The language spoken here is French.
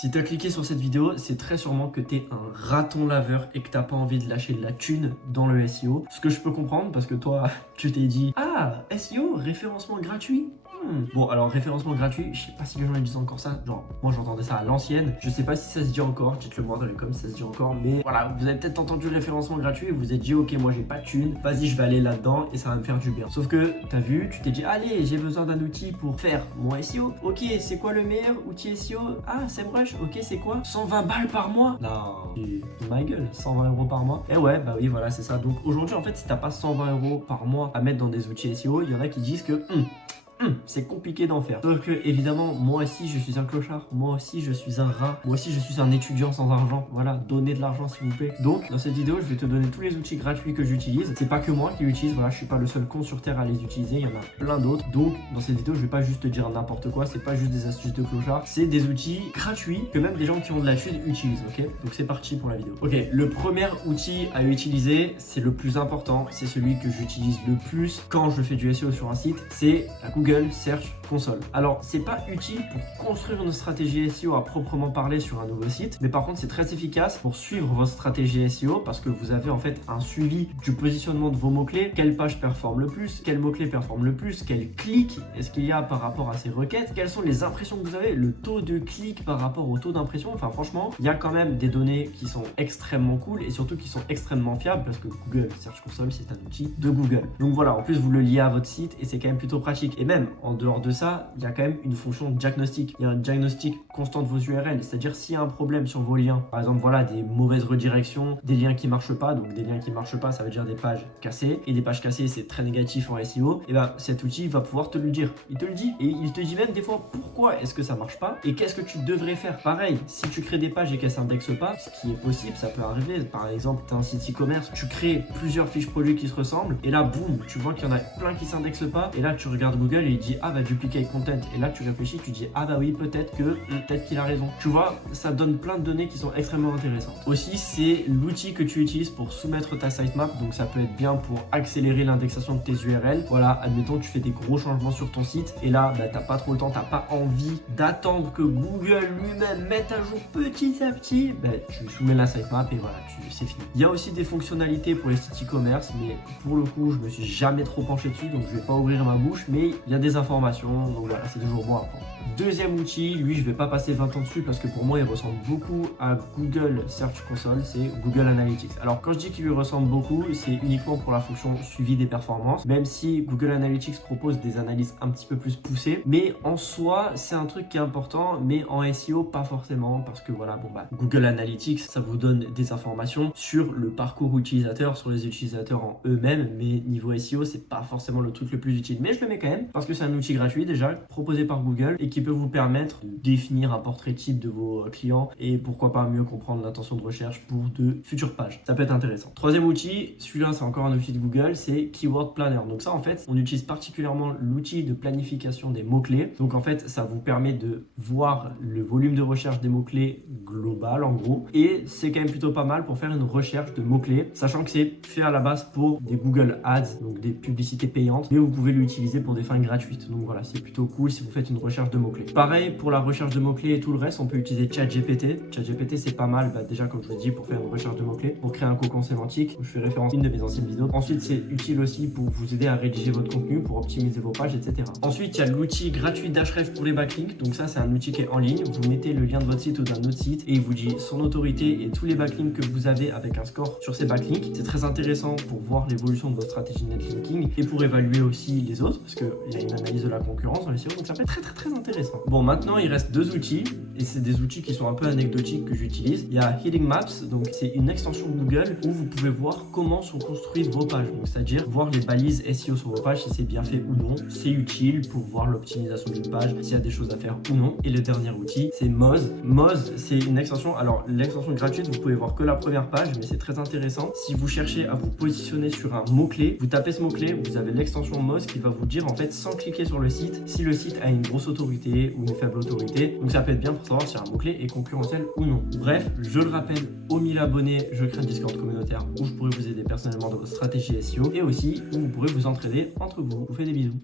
Si t'as cliqué sur cette vidéo, c'est très sûrement que t'es un raton laveur et que t'as pas envie de lâcher de la thune dans le SEO. Ce que je peux comprendre parce que toi, tu t'es dit « Ah, SEO, référencement gratuit ?» Bon, alors référencement gratuit, je sais pas si les gens ils disent encore ça. Genre, moi j'entendais ça à l'ancienne. Je sais pas si ça se dit encore, dites-le moi dans les coms si ça se dit encore. Mais voilà, vous avez peut-être entendu référencement gratuit et vous vous êtes dit ok, moi j'ai pas de thune, vas-y, je vais aller là-dedans et ça va me faire du bien. Sauf que t'as vu, tu t'es dit allez, j'ai besoin d'un outil pour faire mon SEO. Ok, c'est quoi le meilleur outil SEO? Ah, SEMrush, ok, c'est quoi? 120 balles par mois? Non, ma gueule, 120 euros par mois. Et ouais, bah oui, voilà, c'est ça. Donc aujourd'hui, en fait, si t'as pas 120 euros par mois à mettre dans des outils SEO, il y en a qui disent que c'est compliqué d'en faire. Sauf que, évidemment, moi aussi, je suis un clochard. Moi aussi, je suis un rat. Moi aussi, je suis un étudiant sans argent. Voilà, donnez de l'argent, s'il vous plaît. Donc, dans cette vidéo, je vais te donner tous les outils gratuits que j'utilise. C'est pas que moi qui l'utilise. Voilà, je suis pas le seul con sur Terre à les utiliser. Il y en a plein d'autres. Donc, dans cette vidéo, je vais pas juste te dire n'importe quoi. C'est pas juste des astuces de clochard. C'est des outils gratuits que même des gens qui ont de la thune utilisent, ok? Donc, c'est parti pour la vidéo. Ok, le premier outil à utiliser, c'est le plus important. C'est celui que j'utilise le plus quand je fais du SEO sur un site. C'est la Google Search Console. Alors, c'est pas utile pour construire une stratégie SEO à proprement parler sur un nouveau site, mais par contre, c'est très efficace pour suivre votre stratégie SEO parce que vous avez en fait un suivi du positionnement de vos mots-clés. Quelle page performe le plus? Quel mot-clé performe le plus? Quel clic est-ce qu'il y a par rapport à ces requêtes? Quelles sont les impressions que vous avez? Le taux de clic par rapport au taux d'impression? Enfin, franchement, il y a quand même des données qui sont extrêmement cool et surtout qui sont extrêmement fiables parce que Google Search Console, c'est un outil de Google. Donc voilà, en plus, vous le liez à votre site et c'est quand même plutôt pratique. Et même, en dehors de ça, il y a quand même une fonction diagnostic. Il y a un diagnostic constant de vos URL, c'est-à-dire s'il y a un problème sur vos liens, par exemple, voilà, des mauvaises redirections, des liens qui marchent pas, donc des liens qui marchent pas, ça veut dire des pages cassées, et des pages cassées, c'est très négatif en SEO, et ben cet outil va pouvoir te le dire. Il te le dit, et il te dit même des fois pourquoi est-ce que ça marche pas, et qu'est-ce que tu devrais faire. Pareil, si tu crées des pages et qu'elles s'indexent pas, ce qui est possible, ça peut arriver, par exemple, tu as un site e-commerce, tu crées plusieurs fiches produits qui se ressemblent, et là, boum, tu vois qu'il y en a plein qui s'indexent pas, et là, tu regardes Google et il dit ah bah duplicate content, et là tu réfléchis, tu dis ah bah oui, peut-être qu'il a raison. Tu vois, ça donne plein de données qui sont extrêmement intéressantes. Aussi, c'est l'outil que tu utilises pour soumettre ta sitemap, donc ça peut être bien pour accélérer l'indexation de tes URL. Voilà, admettons tu fais des gros changements sur ton site et là bah, t'as pas trop le temps, t'as pas envie d'attendre que Google lui-même mette à jour petit à petit, bah, tu soumets la sitemap et voilà, c'est fini. Il y a aussi des fonctionnalités pour les sites e-commerce, mais pour le coup je me suis jamais trop penché dessus, donc je vais pas ouvrir ma bouche, mais il y a des informations, donc voilà, c'est toujours bon à prendre. Deuxième outil, lui je vais pas passer 20 ans dessus parce que pour moi il ressemble beaucoup à Google Search Console, c'est Google Analytics. Alors quand je dis qu'il lui ressemble beaucoup, c'est uniquement pour la fonction suivi des performances, même si Google Analytics propose des analyses un petit peu plus poussées, mais en soi c'est un truc qui est important, mais en SEO pas forcément parce que voilà, bon bah Google Analytics ça vous donne des informations sur le parcours utilisateur, sur les utilisateurs en eux-mêmes, mais niveau SEO c'est pas forcément le truc le plus utile, mais je le mets quand même parce que c'est un outil gratuit déjà proposé par Google et qui peut vous permettre de définir un portrait type de vos clients et pourquoi pas mieux comprendre l'intention de recherche pour de futures pages. Ça peut être intéressant. Troisième outil, celui-là c'est encore un outil de Google, c'est Keyword Planner. Donc ça en fait, on utilise particulièrement l'outil de planification des mots-clés. Donc en fait, ça vous permet de voir le volume de recherche des mots-clés global en gros et c'est quand même plutôt pas mal pour faire une recherche de mots-clés, sachant que c'est fait à la base pour des Google Ads, donc des publicités payantes, mais vous pouvez l'utiliser pour des fins gratuites. Donc voilà, c'est plutôt cool si vous faites une recherche de mots-clés. Pareil pour la recherche de mots-clés et tout le reste, on peut utiliser ChatGPT. ChatGPT c'est pas mal, bah, déjà comme je vous ai dit, pour faire une recherche de mots-clés, pour créer un cocon sémantique, je fais référence à une de mes anciennes vidéos. Ensuite c'est utile aussi pour vous aider à rédiger votre contenu, pour optimiser vos pages, etc. Ensuite il y a l'outil gratuit d'Ahrefs pour les backlinks, donc ça c'est un outil qui est en ligne, vous mettez le lien de votre site ou d'un autre site et il vous dit son autorité et tous les backlinks que vous avez avec un score sur ces backlinks. C'est très intéressant pour voir l'évolution de votre stratégie de netlinking et pour évaluer aussi les autres parce qu'il y a une analyse de la concurrence dans les SEO, donc ça peut être très intéressant. Bon, maintenant il reste deux outils et c'est des outils qui sont un peu anecdotiques que j'utilise. Il y a Heading Maps, donc c'est une extension Google où vous pouvez voir comment sont construites vos pages, donc c'est-à-dire voir les balises SEO sur vos pages, si c'est bien fait ou non. C'est utile pour voir l'optimisation d'une page, s'il y a des choses à faire ou non. Et le dernier outil, c'est Moz. Moz, c'est une extension, alors l'extension gratuite, vous pouvez voir que la première page, mais c'est très intéressant. Si vous cherchez à vous positionner sur un mot-clé, vous tapez ce mot-clé, vous avez l'extension Moz qui va vous dire en fait sans cliquer sur le site, si le site a une grosse autorité ou une faible autorité. Donc ça peut être bien pour savoir si un mot-clé est concurrentiel ou non. Bref, je le rappelle, aux 1000 abonnés, je crée un Discord communautaire où je pourrais vous aider personnellement dans votre stratégie SEO et aussi où vous pourrez vous entraider entre vous. Je vous fais des bisous.